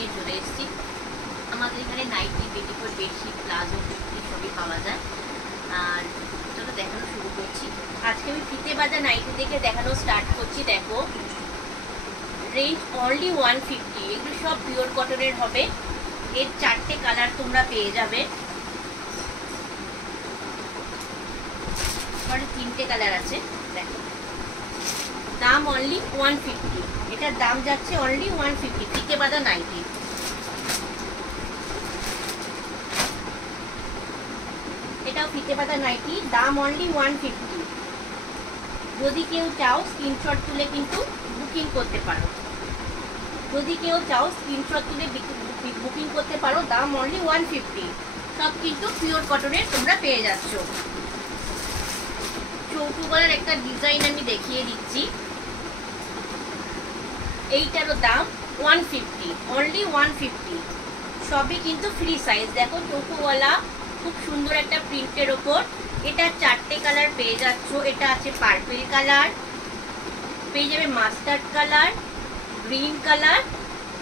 নিয়ে চলে এসেছি। আমাদের এখানে nightie, petticoat, bedsheet, palazzo, kurti সবই পাওয়া যায়। আর চলো দেখানো শুরু করছি। আজকে আমি ফিতে বাজা নাইটি থেকে দেখানো স্টার্ট করছি। দেখো, রেঞ্জ অনলি 150। এগুলো সব পিওর কটনের হবে। এর 4টে কালার তোমরা পেয়ে যাবে। মানে 3টে কালার আছে। দেখো, দাম অনলি 150। এটার দাম যাচ্ছে অনলি 150। ফিতে বাঁধা নাইটি। এটাও ফিতে বাঁধা নাইটি, দাম অনলি 150। যদি কেউ চাও স্ক্রিনশট তুলে কিন্তু বুকিং করতে পারো। বুকিং করতে পারো। দাম অনলি 150। সব কিন্তু পিওর কটনের তোমরা পেয়ে যাচ্ছ। চৌকো গলার একটা ডিজাইন আমি দেখিয়ে দিচ্ছি। এইটারও দাম 150, অনলি 150। সবই কিন্তু ফ্রি সাইজ। দেখো, চৌকো গলা, খুব সুন্দর একটা প্রিন্টের ওপর। এটা 4টে কালার পেয়ে যাচ্ছ। এটা আছে পার্পল কালার, পেয়ে যাবে মাস্টার্ড কালার, গ্রিন কালার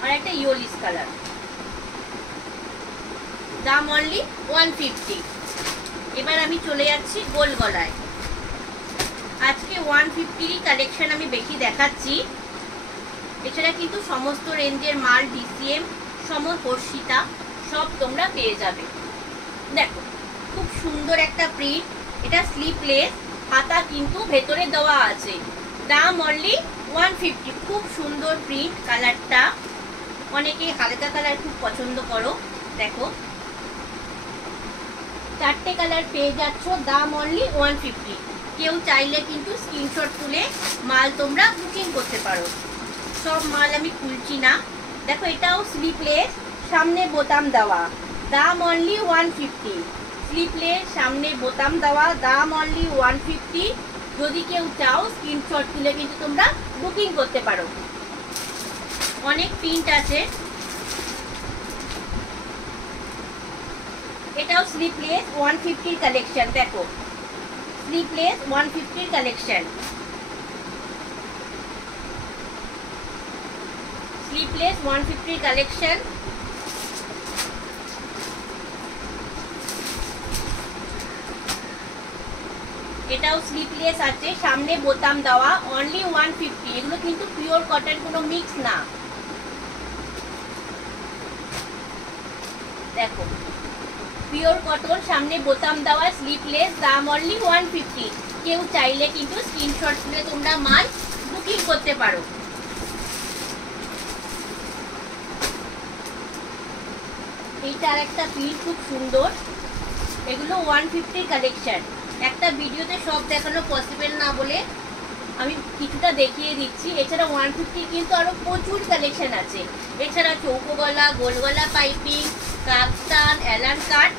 আর একটা ইয়েলিশ কালার। দাম অনলি 150। এবার আমি চলে যাচ্ছি গোল গলায়। আজকে 150-ই কালেকশন আমি বেশি দেখাচ্ছি। এছাড়া কিন্তু সমস্ত রেঞ্জের মাল, ডিসিএম, সমহর্ষিতা সব তোমরা পেয়ে যাবে। দেখো, খুব সুন্দর একটা প্রিন্ট। এটা স্লিপলেস, হাতা কিন্তু ভেতরে দেওয়া আছে। দাম অনলি 150। খুব সুন্দর প্রিন্ট। কালারটা অনেকে হালকা কালার খুব পছন্দ করো। দেখো, 4টে কালার পেয়ে যাচ্ছ। দাম অনলি 150। কেউ চাইলে কিন্তু স্ক্রিনশট তুলে মাল তোমরা বুকিং করতে পারো। সব মাল আমি খুলছি না। দেখো, এটাও স্লিপলেস, সামনে বোতাম দেওয়া। দাম অনলি 150। স্লিপলেস, সামনে বোতাম দেওয়া। দাম অনলি 150। যদি কেউ চাও স্ক্রিনশট তুলে কিন্তু তোমরা বুকিং করতে পারো। অনেক প্রিন্ট আছে। এটাও স্লিপলেস 150-র কালেকশন। দেখো, স্লিপলেস 150-র কালেকশন। স্লিপলেস 150-র কালেকশন। এটাও স্লিপলেস আছে, সামনে বোতাম দেওয়া। অনলি 150। এগুলো কিন্তু পিওর কটন, কোনো মিক্স না। দেখো, পিওর কটন, সামনে বোতাম দেওয়া, স্লিপলেস। দাম অনলি 150। কেউ চাইলে কিন্তু স্ক্রিনশট তুলে তোমরা মাল বুকিং করতে পারো। এইটা আর একটা প্রিন্ট খুব সুন্দর। এগুলো 150-র কালেকশন। একটা ভিডিওতে সব দেখানো পসিবল না বলে আমি কিছুটা দেখিয়ে দিচ্ছি। এছাড়া 150 কিন্তু আরো প্রচুর কালেকশন আছে। এছাড়া চৌকো গলা, গোল গলা পাইপিং, কাপ্তান, অ্যালান কাট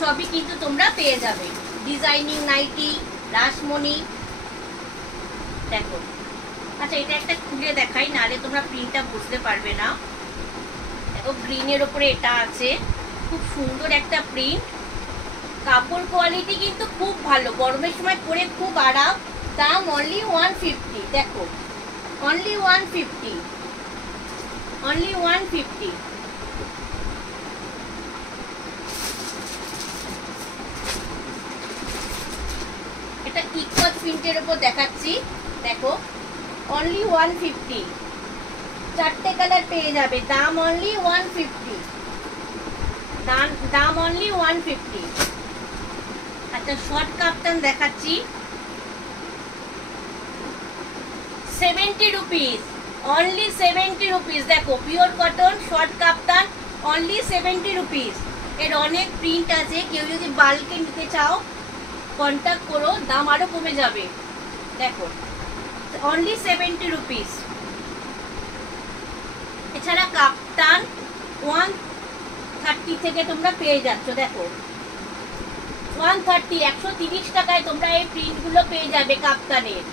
সবই কিন্তু তোমরা পেয়ে যাবে। Designing nightie, Rashmoni. দেখো, আচ্ছা, এটা একটা খুলে দেখাই, নাহলে তোমরা প্রিন্টটা বুঝতে পারবে না। দেখো, গ্রিনের ওপরে এটা আছে। খুব সুন্দর একটা প্রিন্ট। কাপড় কোয়ালিটি কিন্তু খুব ভালো, গরমের সময় পরে খুব আরাম। দাম অনলি 150। দেখো, অনলি 150, অনলি 150। এটা ইকোয়াল প্রিন্টের উপর দেখাচ্ছি। দেখো, অনলি 150। 4টে কালার পেয়ে যাবে। দাম অনলি 150। দাম অনলি 150। আচ্ছা, শর্ট কাপ্তান দেখাচ্ছি। 70 রুপিস, অনলি 70 রুপিস। দেখো, পিওর কটন শর্ট কাপ্তান, অনলি 70 রুপিস। এর অনেক প্রিন্ট আছে। কেউ যদি বাল্কে নিতে চাও কন্ট্যাক্ট করো, দাম আরো কমে যাবে। দেখো, অনলি 70 রুপিস। এছাড়া কাপ্তান 130 থেকে তোমরা পেয়ে যাচ্ছ। দেখো, 130, 130 টাকায় তোমরা এই প্রিন্টগুলো পেয়ে যাবে কাপ্তানের।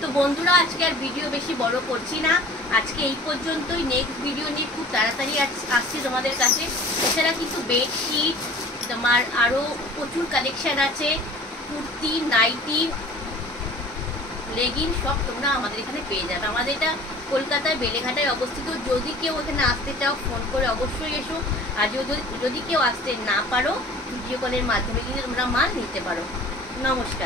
তো বন্ধুরা, আজকে আর ভিডিও বেশি বড় করছি না। আজকে এই পর্যন্তই। নেক্সট ভিডিও নিয়ে খুব তাড়াতাড়ি আসছি তোমাদের কাছে। এছাড়া কিন্তু বেডশিট, তোমার আরও প্রচুর কালেকশন আছে। কুর্তি, নাইটি, লেগিন সব তোমরা আমাদের এখানে পেয়ে যাবে। আমাদের এটা কলকাতায় বেলেঘাটায় অবস্থিত। যদি কেউ এখানে আসতে চাও ফোন করে অবশ্যই এসো। আর যদি কেউ আসতে না পারো ভিডিও কলের মাধ্যমে কিন্তু তোমরা মাল নিতে পারো। নমস্কার।